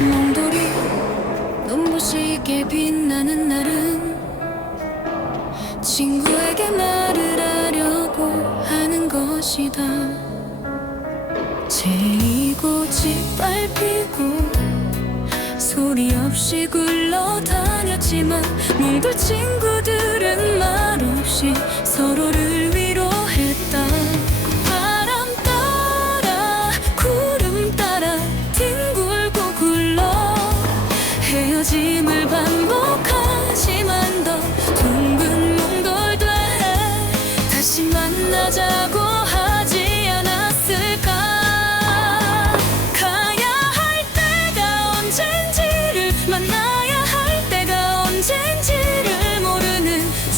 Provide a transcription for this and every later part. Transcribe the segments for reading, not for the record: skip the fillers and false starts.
몽돌이 눈부시게 빛나는 날은 친구에게 말을 하려고 하는 것이다. 재이고 짓밟히고 소리 없이 굴러다녔지만 몽돌 친구들은 말없이 서로를 위로했다. 바람 따라 구름 따라 뒹굴고 굴러 헤어짐을 반복하지만 더 둥근 몽돌 돼 다시 만나자고 하지 않았을까. 가야 할 때가 언젠지를 만나야 할 때가 언젠지를 모르는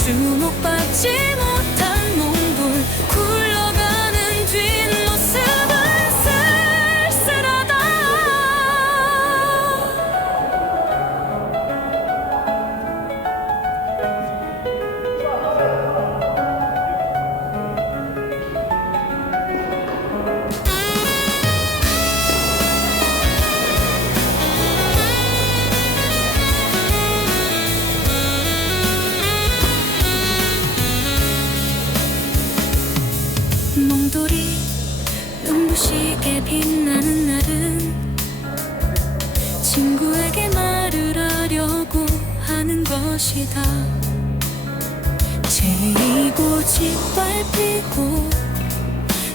주목받지 못한 몽돌 굴러가는 뒷모습은 쓸쓸하다. 몽돌이 눈부시게 빛나는 날은 친구에게 말을 하려고 하는 것이다. 재이고 짓밟히고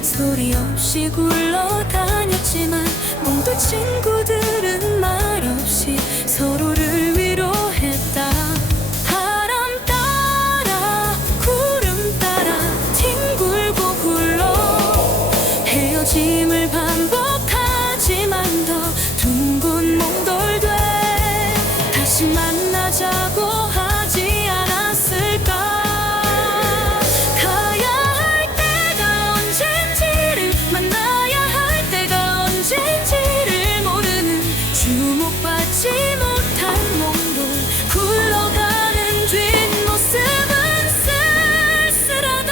소리 없이 굴러다녔지만 몽돌 친구들은 말없이 서로를 위로했다. 바람 따라 구름 따라 뒹굴고 굴러 헤어짐을 반복하지만 더 둥근 몽돌 돼 다시 만나자고 하지 않았을까. 가야 할 때가 언젠지를 만나야 할 때가 언젠지를 모르는 주목받지 못한 몽돌 굴러가는 뒷모습은 쓸쓸하다.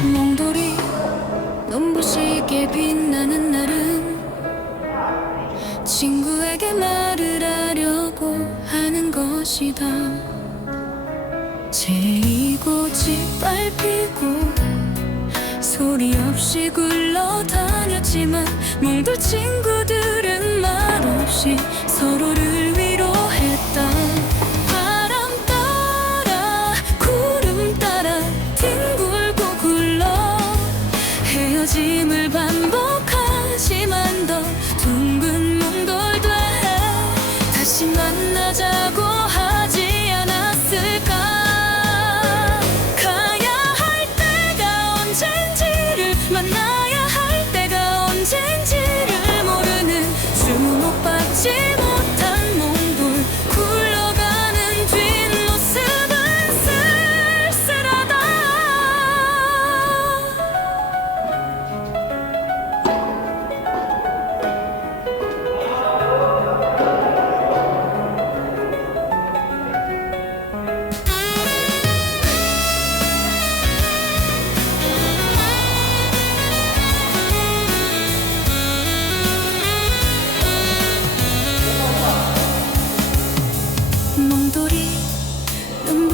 몽돌이 눈부시게 빛나는 날은 친구에게 말을 하려고 하는 것이다. 재이고 짓밟히고 소리 없이 굴러다녔지만 몽돌 친구들은 말없이 서로를 위로했다. 바람 따라 구름 따라 뒹굴고 굴러 헤어짐을 반복하지만 더 둥근 몽돌 돼 다시 만나자고 하지 않았을까. 가야 할 때가 언젠지를 만나야 할 때가 언젠지를 모르는 주목받지 못한 몽돌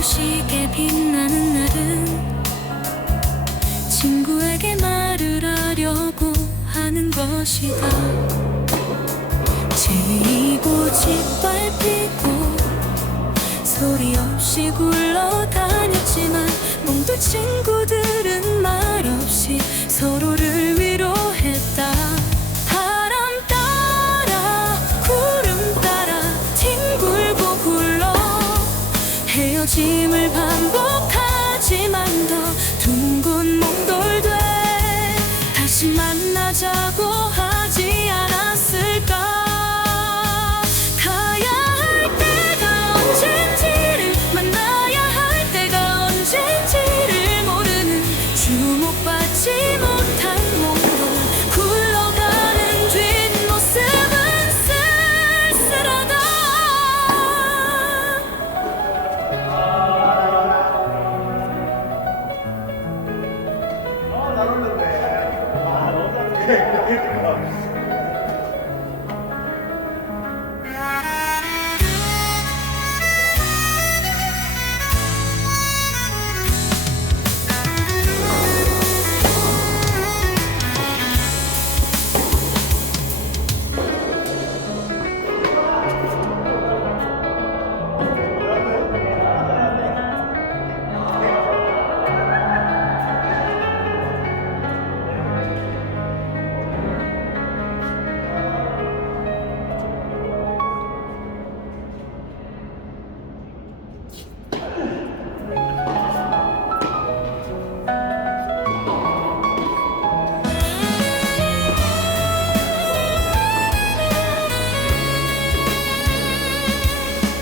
눈부시게 빛나는 날은 친구에게 말을 하려고 하는 것이다. 제이고 짓밟히고 소리 없이 굴러다녔지만 몽돌 친구들은 말없이 서로를 위로했다. 바람 따라 구름 따라 뒹굴고 굴러 헤어짐을 반복하지만 더 둥근 몽돌돼 다시 만나자고 하지 않았을까. 가야 할 때가 언젠지를 만나야 할 때가 언젠지를 모르는 주목받지 못한 몽돌 굴러가는 뒷모습은 쓸쓸하다.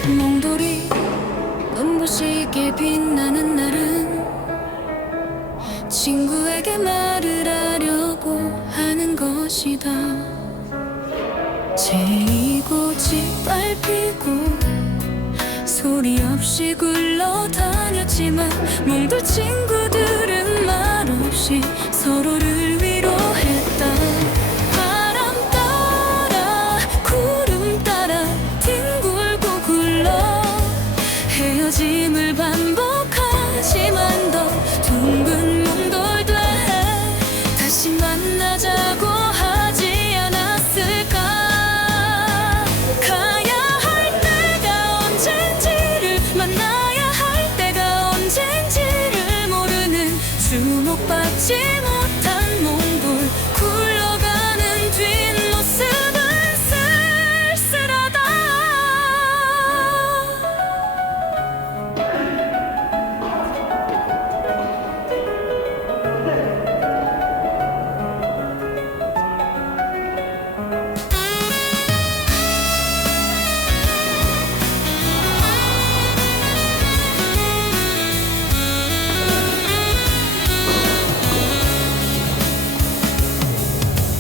몽돌이 눈부시게 빛나는 날은 친구에게 말을 하려고 하는 것이다. 제이고 짓밟히고 소리 없이 굴러다녔지만 몽돌 친구들은 말없이 서로를 위로했다. 바람 따라 구름 따라 뒹굴고 굴러 헤어짐을 반복하지만 더 둥근 몽돌돼 다시 만나자고 하지 않았을까. 가야 할 때가 언젠지를 만나야 할 때가 언젠지를 모르는 주목받지 못한 몽돌 굴러가는 뒷모습은 쓸쓸하다.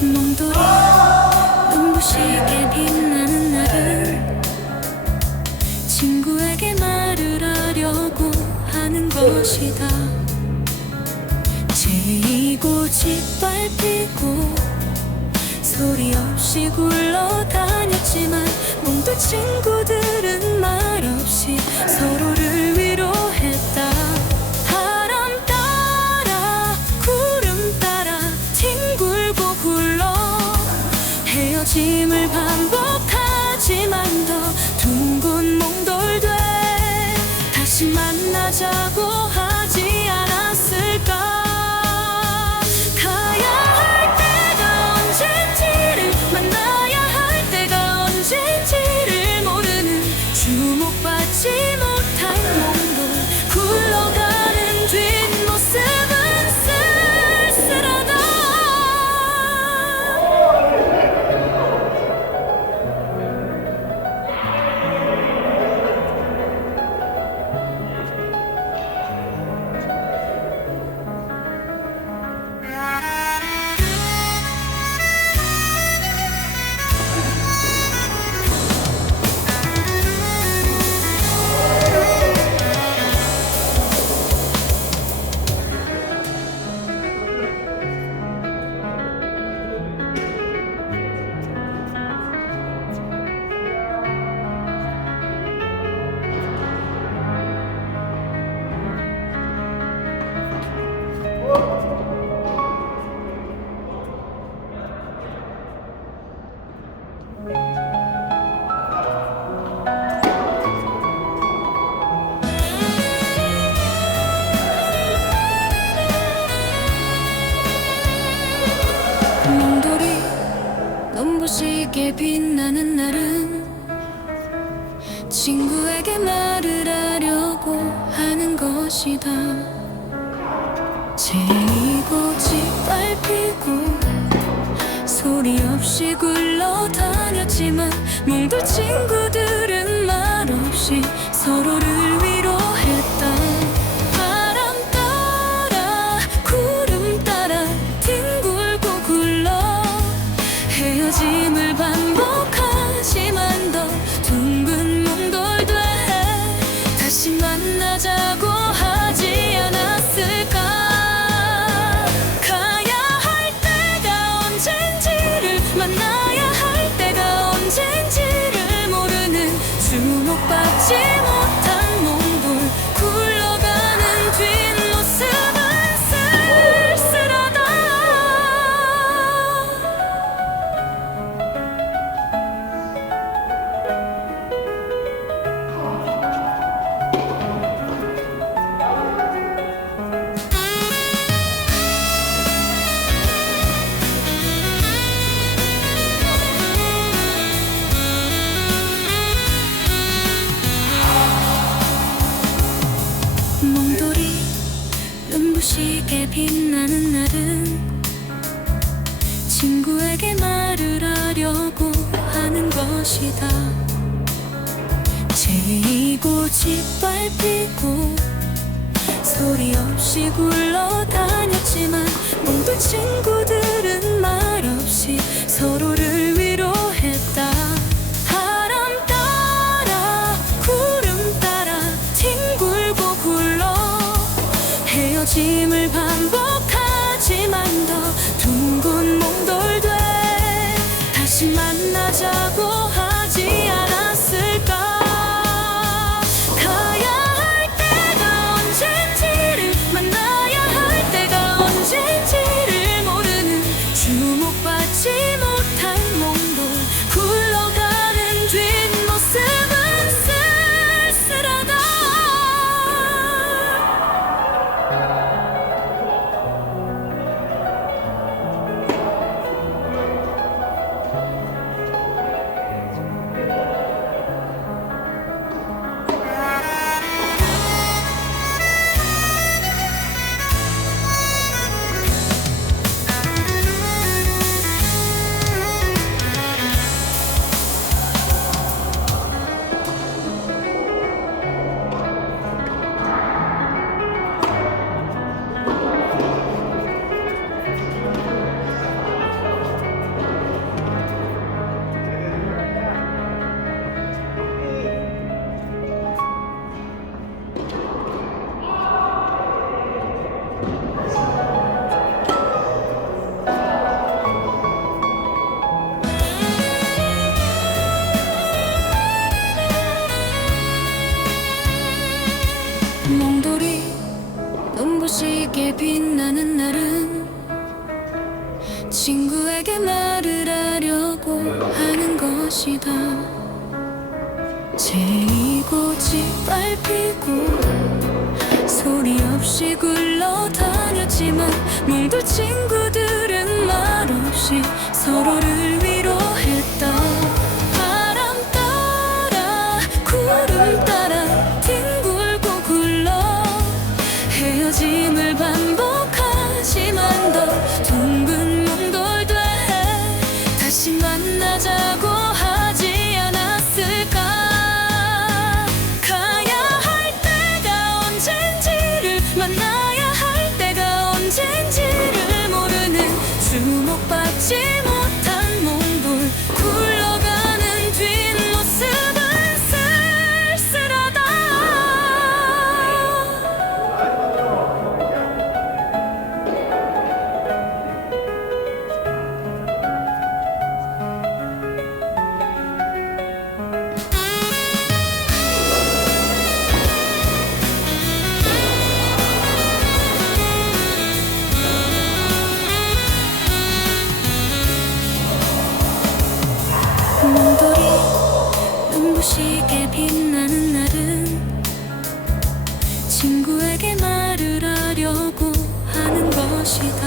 몽돌이 눈부시게 빛나는 날은 친구에게 말을 하려고 하는 것이다. 제이고 짓밟히고 소리 없이 굴러다녔지만 몽돌 친구들은 말없이 서로를 위로했다. 바람 따라 구름 따라 뒹굴고 굴러 헤어짐을 반복하지만 더 둥근 몽돌돼 다시 만나자고 하지 않았을까. 가야 할 때가 언젠지를 만나야 할 때가 언젠지를 모르는 친구에게 말을 하려고 하는 것이다. 제이고 짓밟히고 소리 없이 굴러다녔지만 몽돌 친구들은 말없이 서로를 위로했다. 바람 따라 구름 따라 뒹굴고 굴러 헤어짐을 반복하지만 더 둥근 몽돌 돼 다시 만나자고 하지 않았을까. 가야 할 때가 언젠지를 만나야 할 때가 언젠지를 모르는 주목받지 못한 몽돌 굴러가는 뒷모습은 쓸쓸하다. 몽돌이 눈부시게 빛나는 날은 친구에게 말을 하려고 하는 것이다. 제이고 짓밟히고 소리 없이 굴러다녔지만 몽돌 친구들은 말없이 서로를 위로했다. 바람 따라 구름 따라 뒹굴고 굴러 헤어짐을 반복하지만 더 둥근 몽돌 돼 다시 만나자고 하지 않았을까. 가야 할 때가 언젠지를 만나야 할 때가 언젠지를 모르는 주목받지 못한 몽돌 굴러가는 뒷모습은 쓸쓸하다. 몽돌이 눈부시게 빛나는 날은 친구에게 말을 하려고 하는 것이다. 제이고 짓밟히고 소리 없이 굴러다녔지만 몽돌 친구들은 말없이 서로를 위로했다. 바람 따라 구름 따라 뒹굴고 굴러 헤어짐을 반복하지만 더 둥근 몽돌 돼 다시 만나자고 하지 않았을까. 가야 할 때가 언젠지를 만나야 할 때가 언젠지를 모르는 주목받지 못한 몽돌 굴러가는 뒷모습은 쓸쓸하다. 몽돌이 눈부시게 빛나는 날은 친구에게 말을 하려고 하는 것이다.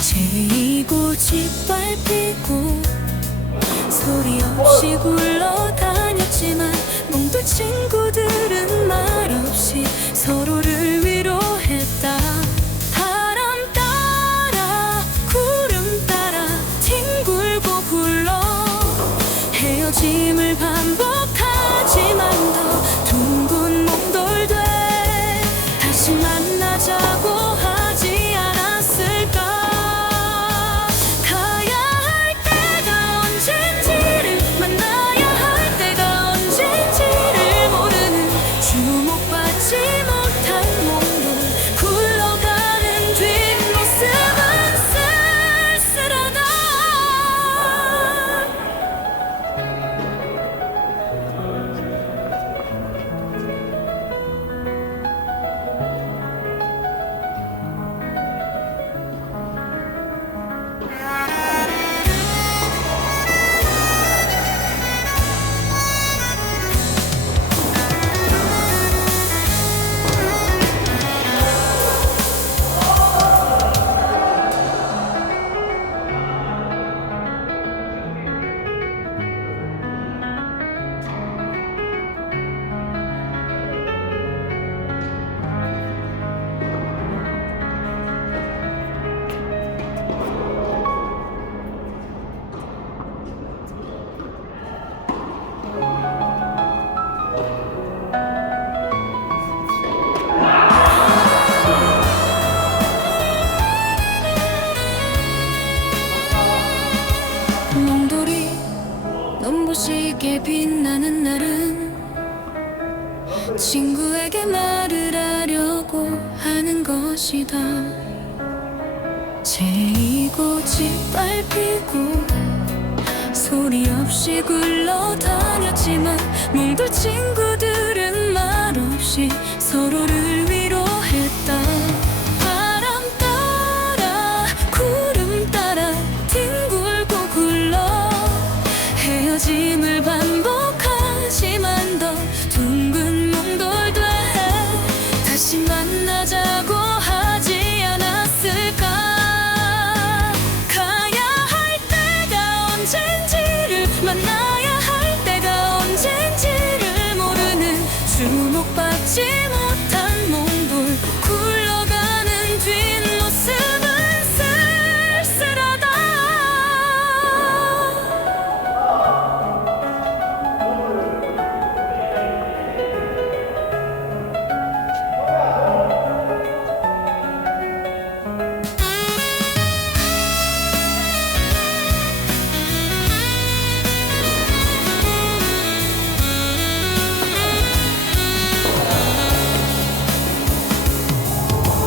제이고 짓밟히고 소리 없이 굴러다녔지 빛나는 날은 친구에게 말을 하려고 하는 것이다. 제이고 짓밟히고 소리 없이 굴러다녔지만 몽돌 친구들은 말없이 서로를 위로했다. 바람 따라 구름 따라 뒹굴고 굴러 헤어짐을 반복하지만 더 둥근 몽돌 돼 다시 만나자고 하지 않았을까. 가야 할 때가 언젠지를 만나야 할 때가 언젠지를 모르는 주목받지 못한 몽돌 굴러가는 뒷모습은 쓸쓸하다.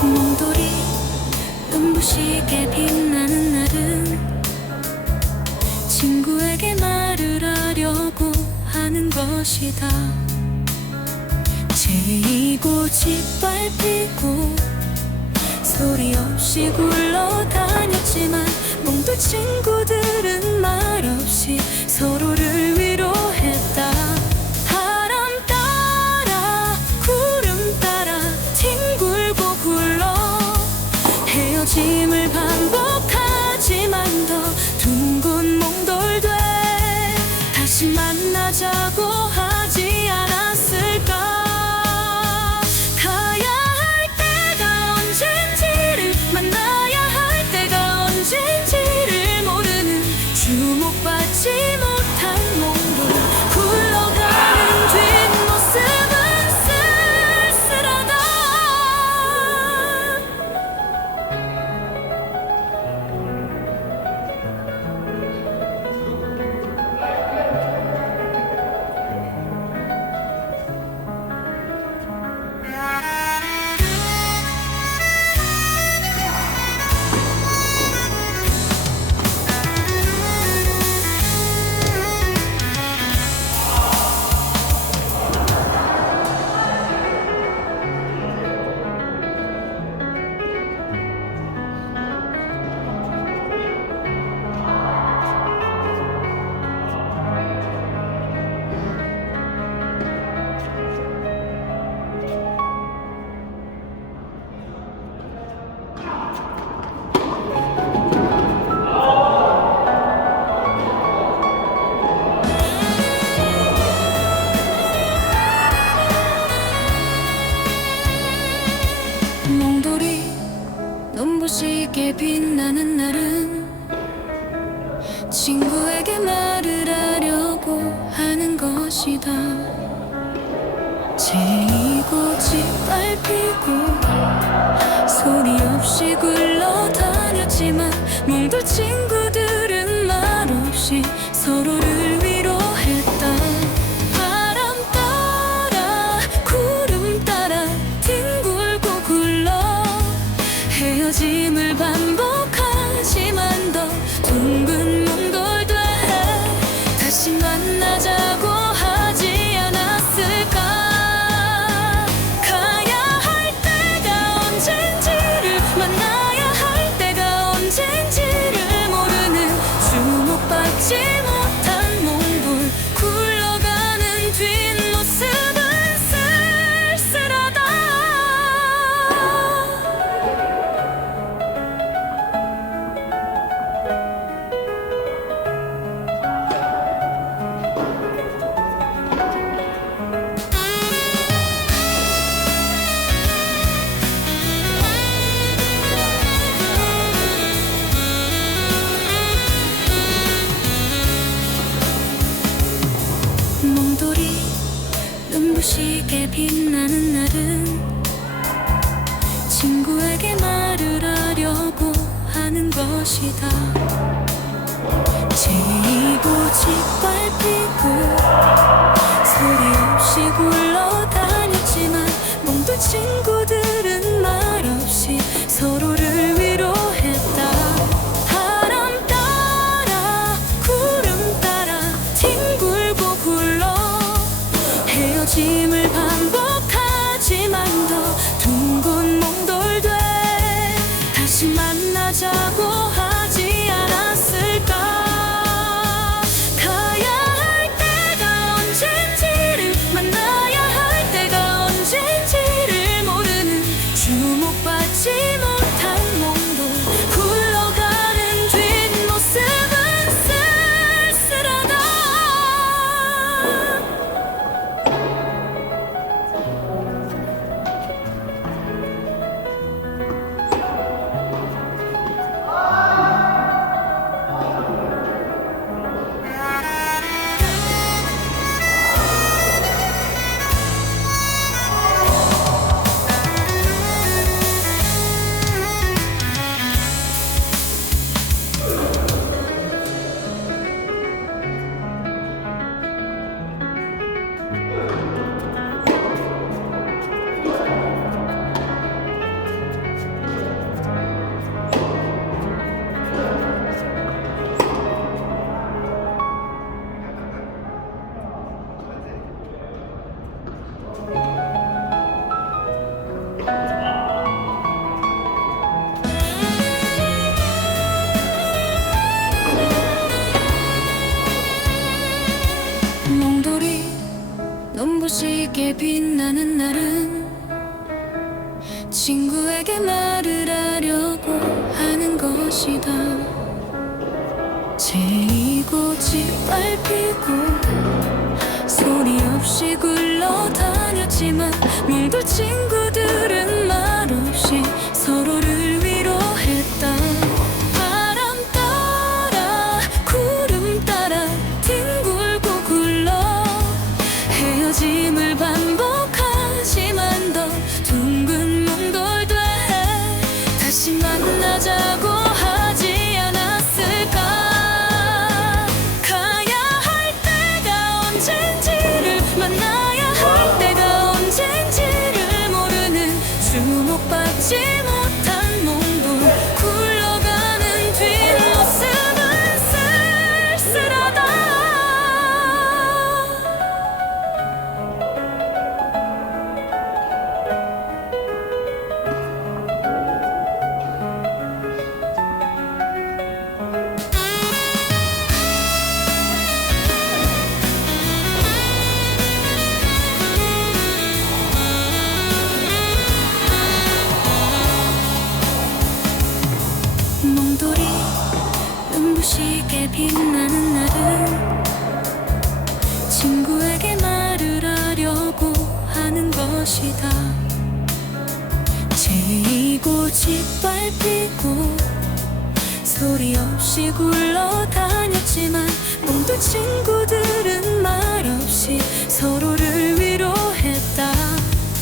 몽돌이 눈부시게 빛나는 날은 친구에게 말을 하려고 하는 것이다. 제이고 짓밟히고 소리 없이 굴러다녔지만 몽돌 친구들은 말없이 서로를 위로했다. 바람 따라 구름 따라 뒹굴고 굴러 헤어짐을 반복하지만 더 둥근 몽돌 돼 다시 만나자고 하지 않았을까. 가야 할 때가 언젠지를 만나야 할 때가 언젠지를 모르는 주목받지 못한 몽돌 굴러가는 뒷모습은 쓸쓸하다. 몽돌이 눈부시게 빛나는 날은 친구에게 말을 하려고 하는 것이다. 제이고 짓밟히고 소리 없이 굴러다녔지만 몽돌 친구들은 말없이 서로를 위로했다. 바람 따라 구름 따라 뒹굴고 굴러 헤어짐을 반복하지만 더 둥근 몽돌 돼 다시 만나자고 하지 않았을까. 가야 할 때가 언젠지를 만나야 할 때가 언젠지를 모르는 주목받지 못한 몽돌 굴러가는 뒷모습은 쓸쓸하다. 몽돌이 눈부시게 빛나는 날은 친구에게 말을 하려고 하는 것이다. 지고 짓밟히고 소리 없이 굴러다녔지만 몽돌 친구들은 말없이 서로를 위로했다. 바람 따라 구름 따라 뒹굴고 굴러 헤어짐을 반복하지만 더 둥근 몽돌돼 다시 만나자고 하지 않았을까. 가야 할 때가 언젠지를 만나야 할 때가 언젠지를 모르는 주목받지 못한 몽돌 굴러가는 뒷모습은 쓸쓸하다. 몽돌이 눈부시게 빛나는 날은 친구에게 말을 하려고 하는 것이다. 재이고 짓밟히고 소리 없이 굴러다녔지만 몽돌 친구들은 말없이 서로를 위로했다. 바람 따라 구름 따라 뒹굴고 굴러 헤어짐을 반복하지만 더 둥근 몽돌돼 다시 만나자고 하지 않았을까. 가야 할 때가 언젠지를 만나야 할 때가 언젠지를 모르는 주목받지 못한 몽돌 굴러가는 뒷모습은 쓸쓸하다. 몽돌이 눈부시게 빛나는 날은 친구에게 말을 하려고 하는 것이다. 재이고 짓밟히고 소리 없이 굴러다녔지만 몽돌 친구들은 말없이 서로를 위로했다.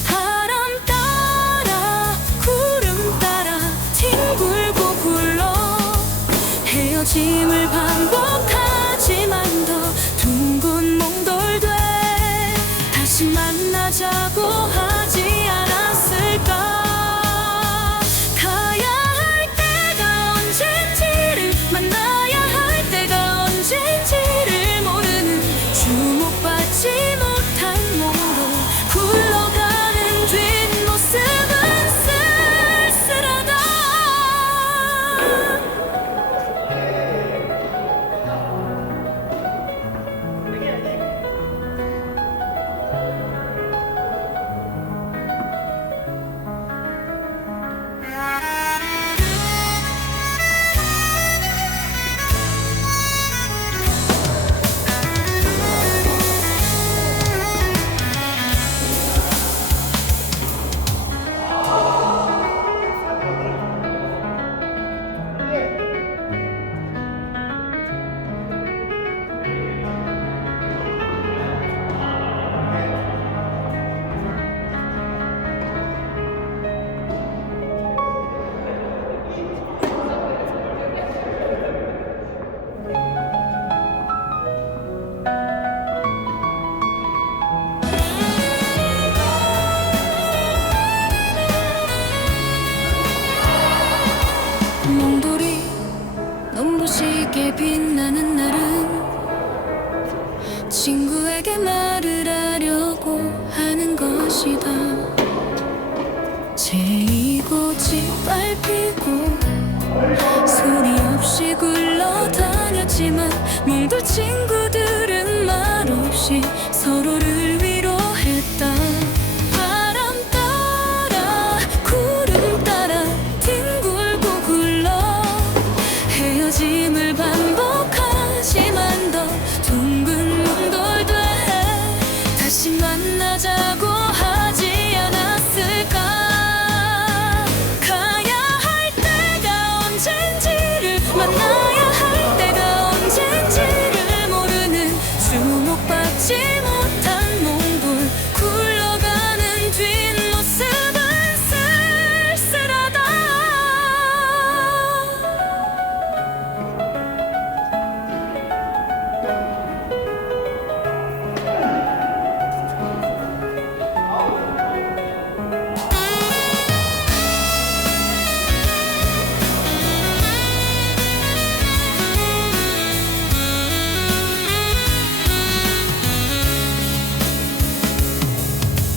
바람 따라 구름 따라 뒹굴고 굴러 헤어짐을 반복하지만 더 둥근 몽돌돼 다시 만나자고 하지 않았을까. 가야 할 때가 언젠지를 만나야 할 때가 언젠지를 모르는 주목받지 못한 몽돌 굴러가는 뒷모습은 쓸쓸하다. 눈부시게 빛나는 날은 친구에게 말을 하려고 하는 것이다. 제이고 짓밟히고 소리 없이 굴러다녔지만 물들 친구들은 말없이 서로를 위로했다. 바람 따라 구름 따라 뒹굴고 굴러 헤어짐을 반복하지만 더 둥근 몽돌돼 다시 만나자고 하지 않았을까. 가야 할 때가 언젠지를 만나야 할 때가 언젠지를 모르는 주목받지 못한 몽돌 굴러가는 뒷모습은 쓸쓸하다.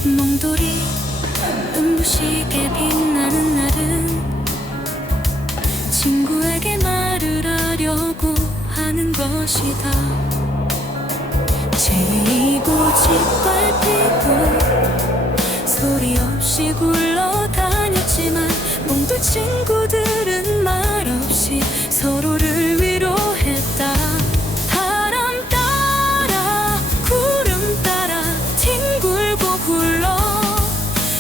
몽돌이 눈부시게 빛나는 날은 친구에게 말을 하려고 하는 것이다. 제이고 짓밟히고 소리 없이 굴러다녔지만 몽돌 친구들은 말없이 서로를 위로했다. 바람 따라 구름 따라 뒹굴고 굴러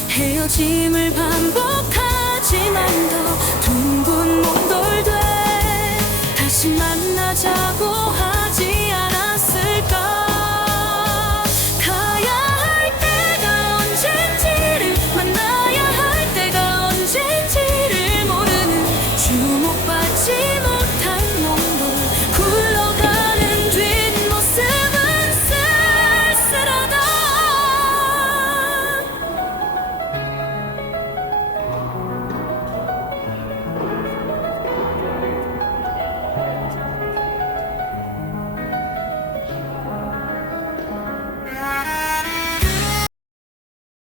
헤어짐을 반복하지만 더 둥근 몽돌돼 다시 만나자고